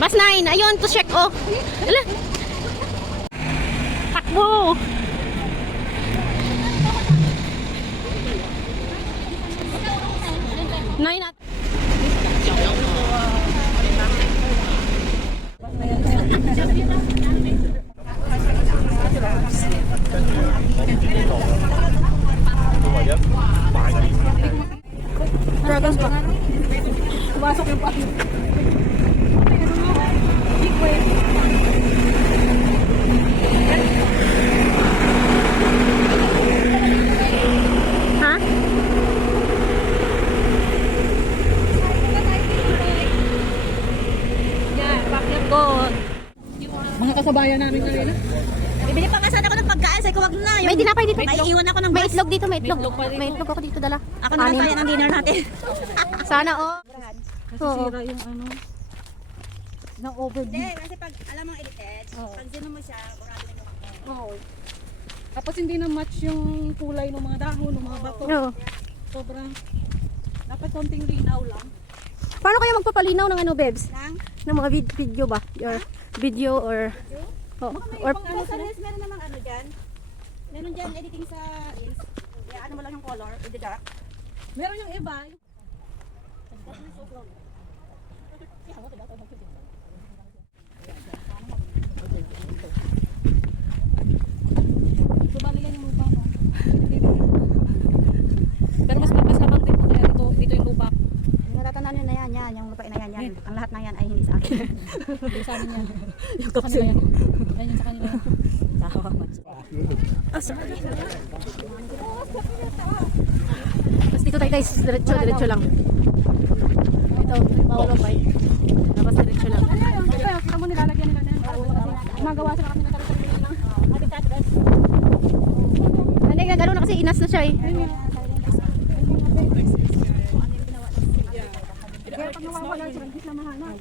Bus 9. Ayun, to check, oh. Ala. Takbo. Nine at. Dragons pa. Pumasok yung pa. Ha? Yan, bakit ko. Mga kasabayan namin kanina. Bibili pa nga sana ako ng pagkain. Sabi ko, wag na. May tinapay dito. May iiwan ako ng May bus. itlog dito, may itlog. May itlog pa dito. May itlog ako dito dala. Ako na lang Anim. kaya ng dinner natin. Sana, oh. Nasisira yung ano. Ng overview. Hindi, kasi pag alam mo edited, pag sino mo siya, burado na yung Oo. Tapos hindi na match yung kulay ng mga dahon, ng mga bato. Oo. Sobrang, dapat konting linaw lang. Paano kayo magpapalinaw ng ano, Bebs? Nang? Ng mga video ba? Your video or... Oh, or Pero sa Reels, meron namang ano dyan. Meron dyan editing sa Reels. Kaya ano mo lang yung color, in the dark. Meron yung iba. Subali yan yung lupa mo. Pero mas mapasabang din po kaya dito yung lupa. Natatandaan nyo na yan, yung lupain na yan. Ang lahat na yan ay hindi sa akin. Hindi sa amin yan. yung Sa kanila yan. Yan yung sa kanila yan. Oh, sorry. Tapos dito tayo guys, diretso lang. Ito, Paulo pa. Tapos diretso lang. Kaya kamo nilalagyan nila na yan. Magawa sila kami na sarili lang. Hindi, gano'n na kasi inas na siya eh. Kaya pag nawawala sila, hindi sila mahal na.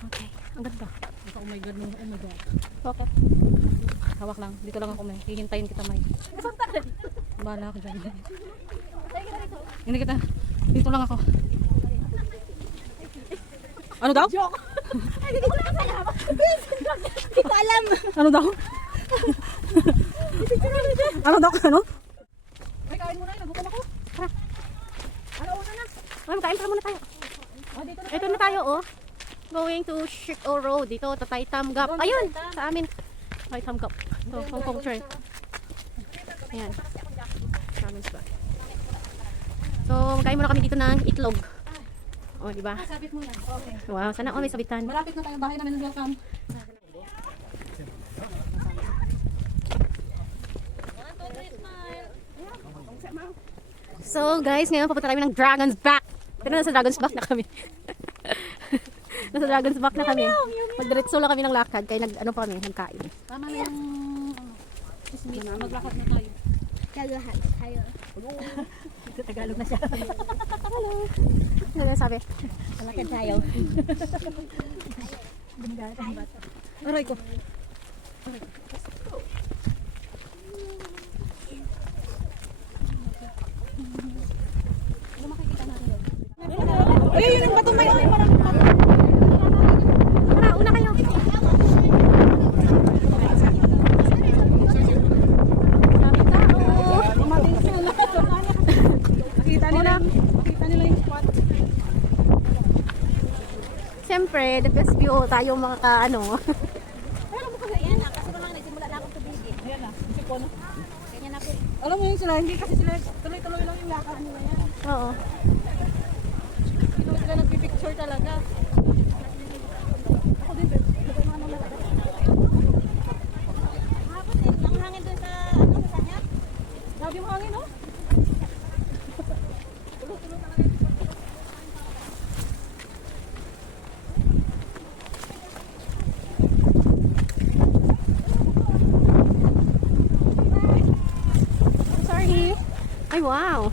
Okay, ang ganda. Oh my god, oh my god. Okay. Hawak lang, dito lang ako may. Hihintayin kita may. Bahala ka dyan. Hindi kita. Dito lang ako. Ano daw? Hindi ko alam. Ano daw? Ano daw? Ano? May kain muna yun, nagutom ako. Ay, magkain pa muna tayo. Ito na tayo, oh. Going to Shiko Road. Dito, Tatay Tam Gap. Ayun, sa amin. Tatay Tam Gap. Ito, Hong Kong Train. Ayan. Province ba? So, magkain muna kami dito ng itlog. Oh, di ba? Sabit mo yan. Okay. Wow, sana may sabitan. Malapit na tayo, bahay namin ng welcome. So, guys, ngayon papunta kami ng Dragon's Back. Pero nasa Dragon's Back na kami. Nasa Dragon's Back na kami. Magdiretso lang kami ng lakad, kaya ano pa kami, nagkain. Tama na yung ismit. Maglakad na tayo. Kalahat tayo. Tagalog na siya. Ano sabi? Kalakad tayo. Aray ko. Ay, yun ang bato may oy. Tara, una kayo. Nakita nila yung spot. Siyempre, the best view tayo mga ano. Pero mukhang ayan na, kasi naman nagsimula na akong tubigin. Ayan na, sipon. Ganyan ako. Alam mo yung sila, hindi kasi sila tuloy-tuloy lang yung lakad nila yan. Oo. Hindi naman sila nagpipicture talaga. Ako din, Hapon din, ang hangin dun sa, ano, sa sanya. grabe yung hangin, no? Sorry. Ay, wow.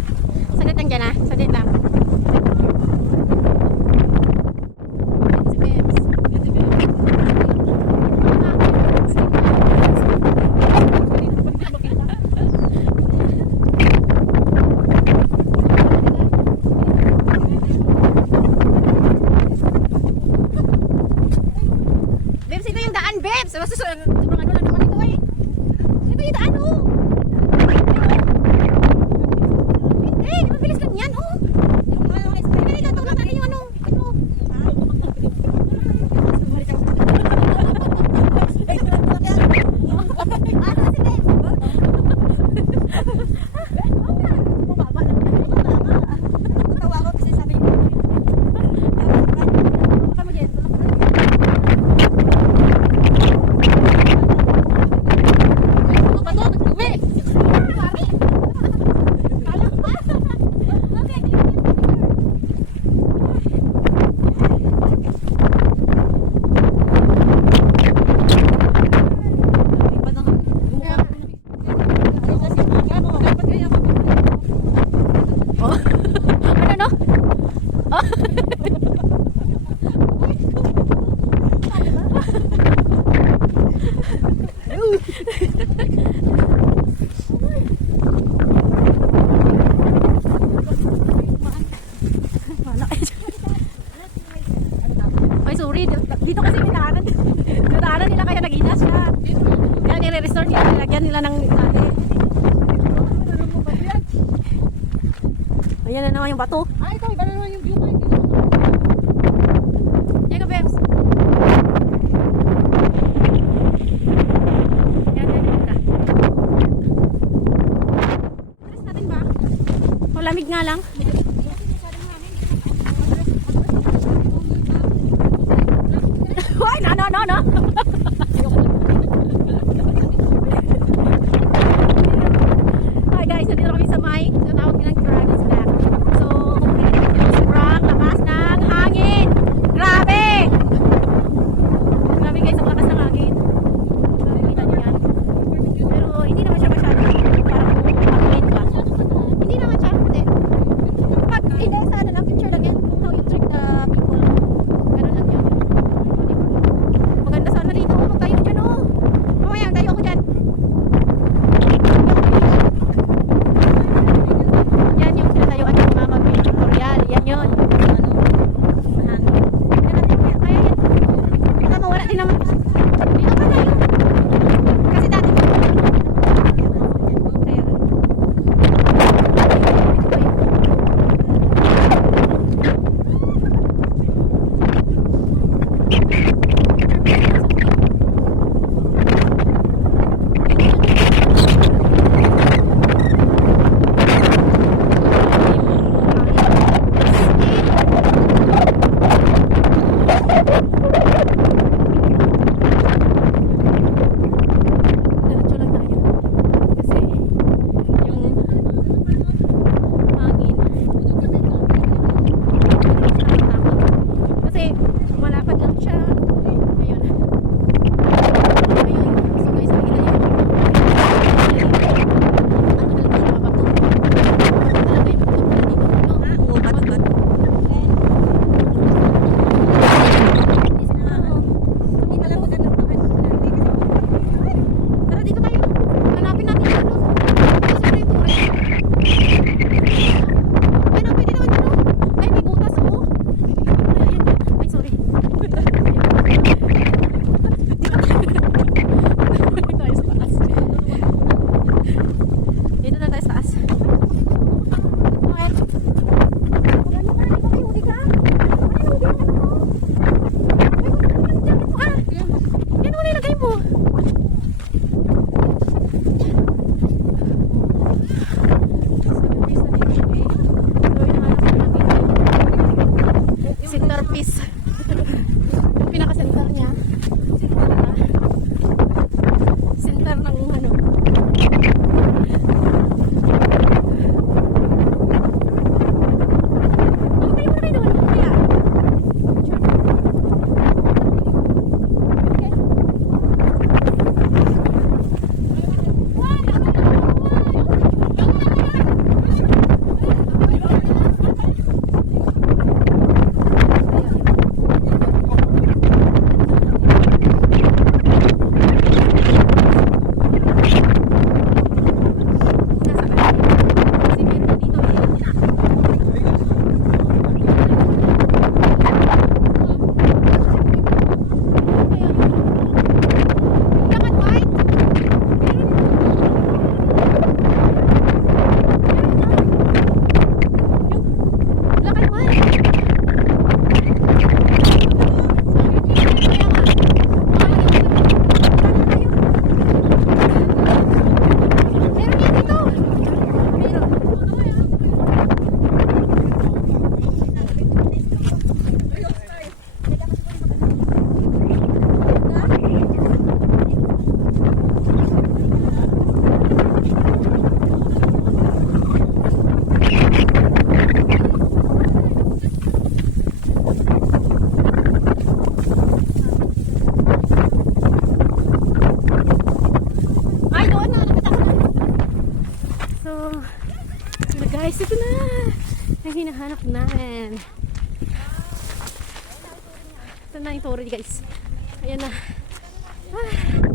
Saglit lang dyan ah. Saglit lang. Si Bebs. Bebs, ito yung daan, Bebs. Sobrang ano lang naman ito eh. Ito yung daan, oh. Hindi, mabilis lang yan, oh. Hindi, ito na tayo yung ano. Ito. Ano si Bebs? Bumaba lang. Tawa ko kasi sabi niya. Kami dyan. Ano, no? Ay, sorry. Dito kasi minaanan. Minaanan nila kaya nag-inas siya. Kaya nire-restore nila. Nilagyan nila ng dati. Ayan na naman yung bato. Ito, iba na naman yung viewpoint. Diyan ka, Bebs. Yan, yan, yan. Alis natin ba? O, lamig nga lang. Ay, no. Hi guys, nandito kami sa may tawag nilang Dragon's Back. So, kung nakikita nyo, sobrang lakas ng hangin. Grabe! Grabe guys, ang lakas ng hangin. Nakikita nyo yan. Pero hindi naman siya masyado. Parang hangin ba? Hindi naman siya. Hindi. guys, ito na. Ang hinahanap namin. Ito na yung Toro guys. Ayan na. Ah.